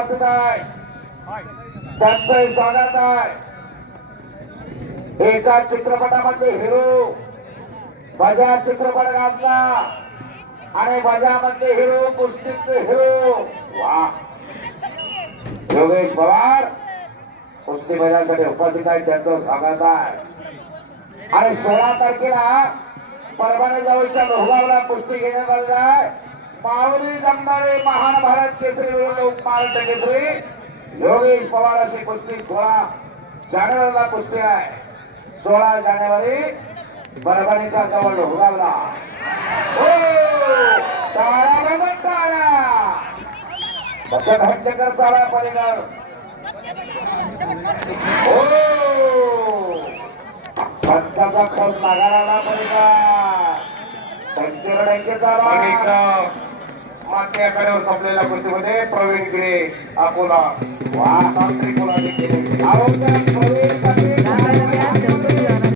उपस्थित त्यांचं स्वागत आहे. एका चित्रपटामधले हिरो बजा चित्रपट गाजला आणि बजामधले हिरो कुस्तीतले हिरो. वा. योगेश पवार कुस्ती मैदानासाठी उपस्थित आहे त्यांचं स्वागत आहे. आणि सोळा तारखेला परभणी जवळच्या लोहगावला कुस्ती घेण्यात आलेला आहे. माऊली जमदारे महान भारत केसरी विरुद्ध केसरी. योगेश पवार अशी कुस्ती सोळा जानेवारीला कुस्ती आहे. सोळा जानेवारी बरबाणीचा जवळ लोहगावला हो! टाळ्या! बघा, टाळ्या हो! फटकाचा खस नागाराला पडला पंचरडंकेचा अनेक माती आखाड्यावर संपलेल्या कुस्तीमध्ये प्रवीण गिरे अकोला. वा तांत्रिक मुलांनी केले